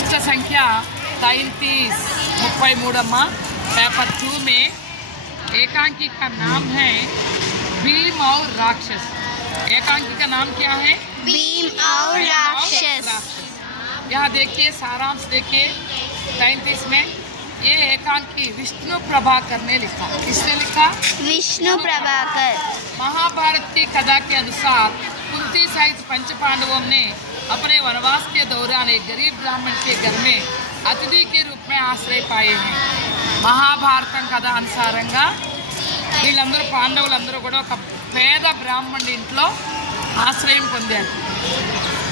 पृष्ठ संख्या 33 पेपर 2 में एकांकी का नाम है भीम और राक्षस। एकांकी का नाम क्या है? भीम और राक्षस। यहाँ देखिए, सारांश देखिए 33 में। ये एकांकी विष्णु प्रभाकर ने लिखा। किसने लिखा? विष्णु प्रभाकर। महाभारत की कथा के अनुसार कुंती सहित पंच पांडवों ने अपने वनवास के दौरान एक गरीब ब्राह्मण के घर में अतिथि के रूप में आश्रय पाए हैं। महाभारతం కథ అనుసారంగా వీళ్ళందరూ పాండవులందరూ కూడా ఒక పేద బ్రాహ్మణుడి ఇంట్లో ఆశ్రయం పొందారు।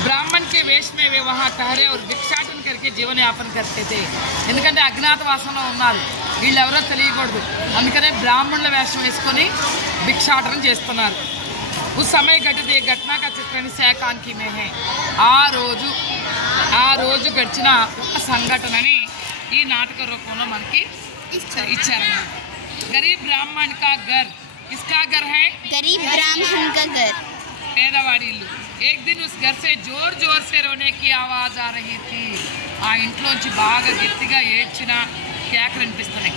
ब्राह्मण के वेश में वे वहाँ ठहरे और भिक्षाटन करके जीवन यापन करते थे। ఎందుకంటే అజ్ఞాతవాసంలో ఉన్నారు, వీళ్ళెవరో తెలియకూడదు, అందుకనే బ్రాహ్మణుల వేషం వేసుకొని భిక్షాటనం చేస్తున్నారు। उस समय घटित एक घटना का चित्रण इस एकांकी में है। ఆ రోజు గడిచిన ఒక సంఘటనని ఈ నాటక రూపంలో మనకి ఇచ్చారన్నమాట। गरीब ब्राह्मण का घर, किसका घर है? गरीब ब्राह्मण का घर। పేదవాడి ఇల్లు। एक दिन उस घर से जोर जोर से रोने की आवाज आ रही थी। ఆ ఇంట్లోంచి బాగా గట్టిగా ఏడ్చిన కేకలు వినిపిస్తున్నాయి।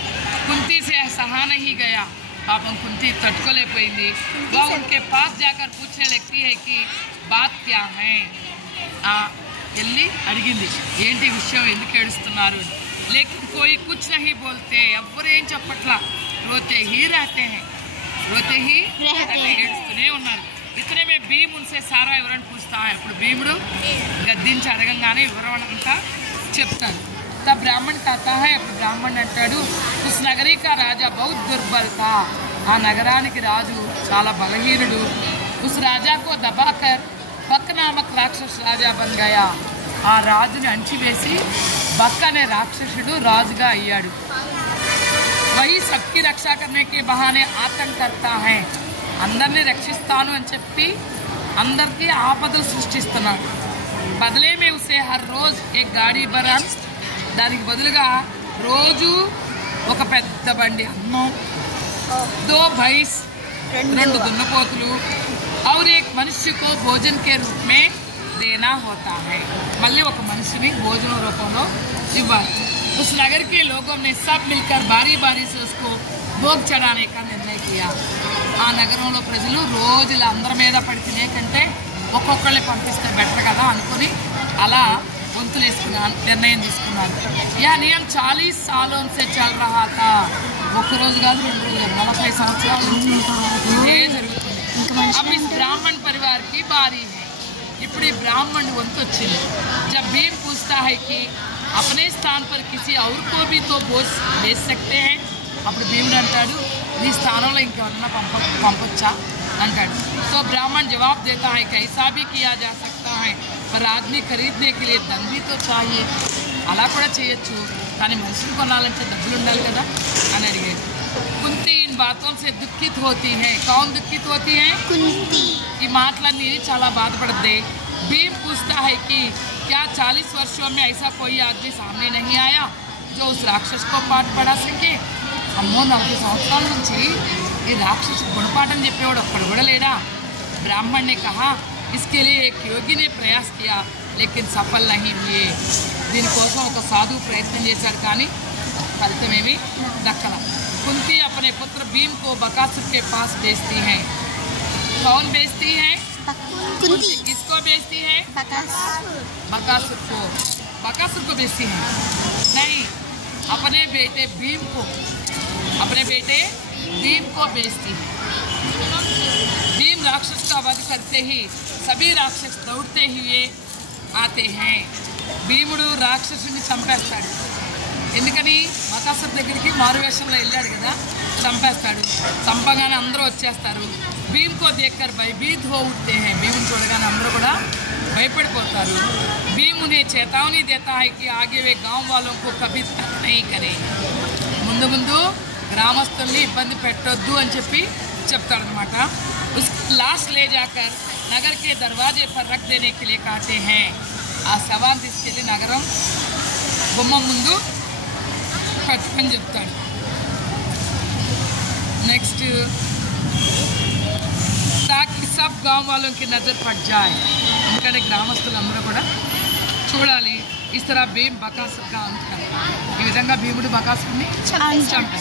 कुंती से सहा नहीं गया, पापम कुंती तटकोलेपोయింది। वह उनके पास जाकर पूछने लगती है कि बात क्या है। వెళ్ళి అడిగింది, ఏంటి విషయం, ఎందుకు ఏడుస్తున్నారు? लेकिन कोई कुछ नहीं बोलते, ఎవ్వరు ఏం చెప్పట్లా। रोते ही रहते हैं, ఏడుస్తూనే ఉన్నారు। इतने में भीम उनसे सारा विवरण पूछता है। अప్పుడు భీముడు గద్దించి అడగంగానే వివరణ అంతా చెప్తాడు। तब ब्राह्मण कहता है, अప్పుడు బ్రాహ్మణుడు అంటాడు, उस नगरी का राजा बहुत दुर्बल था, ఆ నగరానికి రాజు చాలా బలహీనుడు। उस राजा को दबाकर बक नामक राक्षस राजा बन गया, ఆ రాజుని అణిచివేసి బక్ అనే రాక్షసుడు రాజుగా అయ్యాడు। वही सबकी रक्षा करने के बहाने आतंक करता है, అందరినీ రక్షిస్తాను అని చెప్పి అందరికీ ఆపదలు సృష్టిస్తున్నాడు। బదలే మే ఉసే హర్ రోజ్ ఏక్ గాడి బరన్, దానికి బదులుగా రోజు ఒక పెద్ద బండి అన్నం, 2 भैंस 2 దున్నపోతులు और एक मनुष्य को भोजन के रूप में देना होता है, మళ్ళీ ఒక మనిషిని భోజనం రూపంలో ఇవ్వాలి। उस नगर के लोगों ने सब मिलकर बारी बारी से उसको भोग चढ़ाने का निर्णय किया। ఆ నగరంలో ప్రజలు రోజు ఇలా అందరి మీద పడి తినే కంటే ఒక్కొక్కళ్ళని పంపిస్తే బెటర్ కదా అనుకుని అలా వంతులు వేసుకున్నారు, నిర్ణయం తీసుకున్నారు। యా నియम 40 सालों से चल रहा था, ఒక్క రోజు కాదు 2 రోజులు 40 సంవత్సరాల నుంచి ఇదే జరుగుతుంది। अब इस ब्राह्मण परिवार की बारी है, ఇప్పుడు ఈ బ్రాహ్మణుడి వంతు వచ్చింది। जब भीम पूछता है कि अपने स्थान पर किसी और को भी तो बोझ भेज सकते हैं, అప్పుడు భీముడు అంటాడు, నీ స్థానంలో ఇంకెవరన్నా పంపొచ్చా అంటాడు। तो ब्राह्मण जवाब देता है कि ऐसा भी किया जा सकता है, पर आदमी खरीदने के लिए धन भी तो चाहिए, అలా కూడా చేయొచ్చు, కానీ మనిషిని కొనాలంటే డబ్బులు ఉండాలి కదా అని అడిగాడు। कुंती इन बातों से दुखित होती है। कौन दुखित होती है? कुंती। ఈ మాటలన్నీ చాలా బాధపడద్దే। भीम पूछता है कि क्या 40 वर्षों में ऐसा कोई आदमी सामने नहीं आया जो उस राक्षस को पाठ पढ़ा सके। అమ్మో 40 సంవత్సరాల నుంచి ఈ రాక్షసు గుణపాఠం చెప్పేవాడు ఒక్కడు కూడా లేడా। ब्राह्मण ने कहा, इसके लिए एक योगी ने प्रयास किया लेकिन सफल नहीं हुए, దీనికోసం ఒక సాధువు ప్రయత్నం చేశాడు కానీ ఫలితం ఏమీ దక్కల। कुंती अपने पुत्र भीम को बकासुर के पास भेजती है। कौन भेजती है? कुंती। किसको भेजती है? बकासुर को। बकासुर को भेजती है नहीं, अपने बेटे भीम को, अपने बेटे भीम को भेजती है। भीम राक्षस का वध करते ही सभी राक्षस दौड़ते हुए आते हैं। భీముడు రాక్షసుని చంపేస్తాడు, ఎందుకని బకాసురు దగ్గరికి మారువేషంలో వెళ్ళాడు కదా, చంపేస్తాడు। చంపగానే అందరూ వచ్చేస్తారు। भीम को देखकर भयभीत हो उठते हैं, भीमुని చూడగానే అందరూ కూడా భయపడిపోతారు। भीम उन्हें चेतावनी देता है कि आगे वे गांव वालों को कभी तक नहीं करें, ముందు ముందు గ్రామస్తుల్ని ఇబ్బంది పెట్టొద్దు అని చెప్పి చెప్తాడనమాట। उसकी लाश ले जाकर नगर के दरवाजे पर रख देने के लिए कहते हैं। ఆ శవాన్ని తీసుకెళ్ళి నగరం గుమ్మం ముందు కట్టుకొని చెప్తాడు। నెక్స్ట్, ताकि सब गांव वालों की नज़र पड़ जाए, ఎందుకంటే గ్రామస్తులందరూ కూడా చూడాలి, इस तरह भीम बकासुर का अंत करता है। ఈ విధంగా భీముడు బకాసురుని చంపాడు।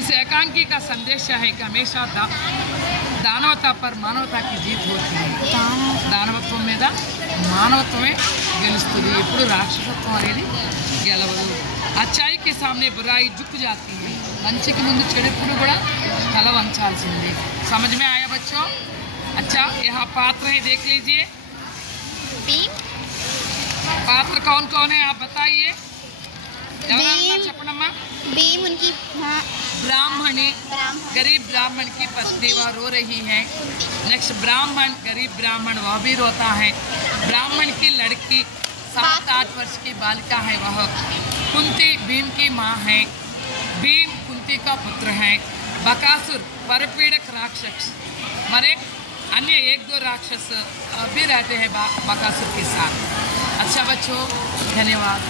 इस एकांकी का संदेश है कि हमेशा दानवता पर मानवता की जीत होती है। దానవత్వం మీద మానవత్వమే గెలుస్తుంది, ఎప్పుడు రాక్షసత్వం అనేది గెలవదు। अच्छाई के सामने बुराई झुक जाती है, మంచికి ముందు చెడు ఎప్పుడు కూడా తల వంచాల్సిందే। समझ में आया बच्चों? अच्छा, यहाँ पात्र है, देख लीजिए। भीम, पात्र कौन कौन है आप बताइए। చెప్పనమ్మా। भीम उनकी माँ ब्राह्मणी, गरीब ब्राह्मण की पत्नी वह रो रही है। नेक्स्ट ब्राह्मण, गरीब ब्राह्मण वह भी रोता है। ब्राह्मण की लड़की 7-8 वर्ष की बालिका है वह। कुंती भीम की माँ है। भीम कुंती का पुत्र है। बकासुर परपीड़क राक्षस, मरे अन्य 1-2 राक्षस भी रहते हैं बकासुर के साथ। अच्छा बच्चों, धन्यवाद।